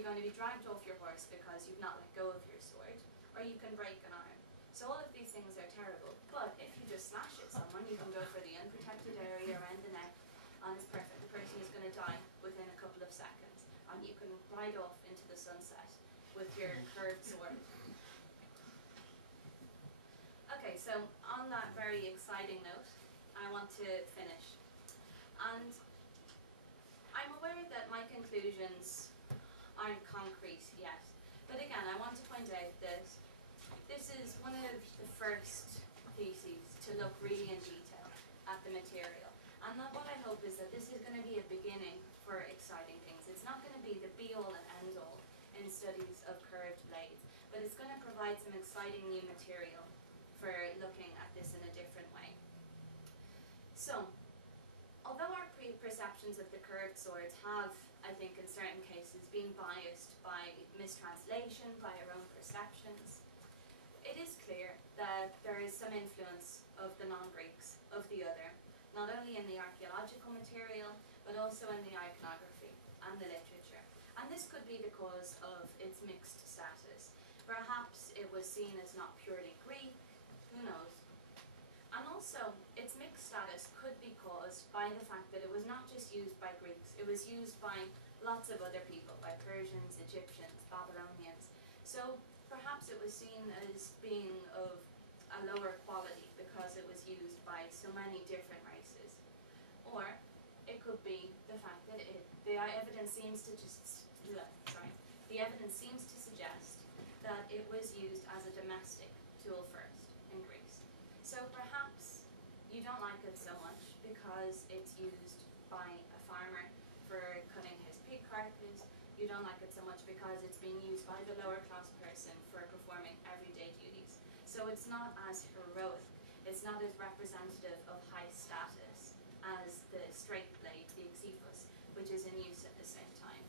you're going to be dragged off your horse because you've not let go of your sword, or you can break an arm. So all of these things are terrible, but if you just slash at someone, you can go for the unprotected area around the neck, and it's perfect. The person is going to die within a couple of seconds, and you can ride off into the sunset with your curved sword. Okay, so on that very exciting note, I want to finish. And I'm aware that my conclusions aren't concrete yet, but again, I want to point out that this is one of the first theses to look really in detail at the material. And that what I hope is that this is going to be a beginning for exciting things. It's not going to be the be-all and end-all in studies of curved blades, but it's going to provide some exciting new material for looking at this in a different way. So, although our perceptions of the curved swords have, I think in certain cases, been biased by mistranslation, by our own perceptions, it is clear that there is some influence of the non-Greeks, of the other, not only in the archaeological material, but also in the iconography and the literature. And this could be because of its mixed status. Perhaps it was seen as not purely Greek, who knows? And also, its mixed status could be caused by the fact that it was not just used by Greeks, it was used by lots of other people, by Persians, Egyptians, Babylonians. So perhaps it was seen as being of a lower quality because it was used by so many different races. Or it could be the fact that the evidence seems to suggest that it was used as a domestic tool first in Greece. So perhaps you don't like it so much because it's used by a farmer for cutting his pig carcass. You don't like it so much because it's being used by the lower class person for performing everyday duties. So it's not as heroic, it's not as representative of high status as the straight blade, the xephus, which is in use at the same time.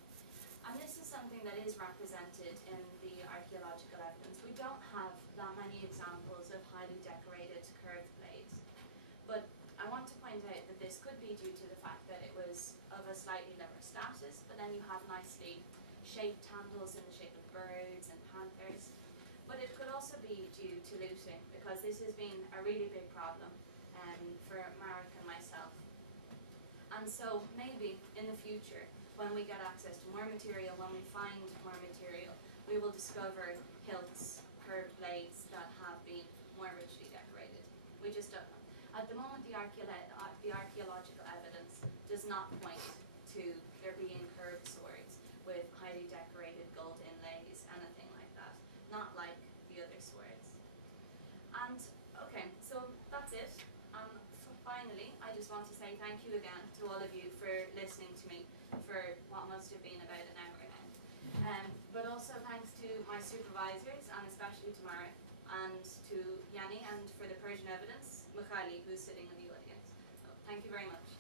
And this is something that is represented in the archaeological evidence. We don't have that many examples of highly decorated curved blades. But I want to point out that this could be due to the fact that it was of a slightly lower status, but then you have nicely shaped handles in the shape of birds and panthers. But it could also be due to looting, because this has been a really big problem for Marek and myself. And so maybe in the future, when we get access to more material, when we find more material, we will discover hilts, curved blades that have been more richly decorated. We just don't know. At the moment, the archaeological evidence does not point to there being curved swords with highly decorated gold inlays, anything like that. Not like the other swords. And, okay, so that's it. Finally, I just want to say thank you again to all of you for listening to me for what must have been about an hour now. But also thanks to my supervisors, and especially to Marek, and to Yanni, and for the Persian evidence, Michaili, who's sitting in the audience. So, thank you very much.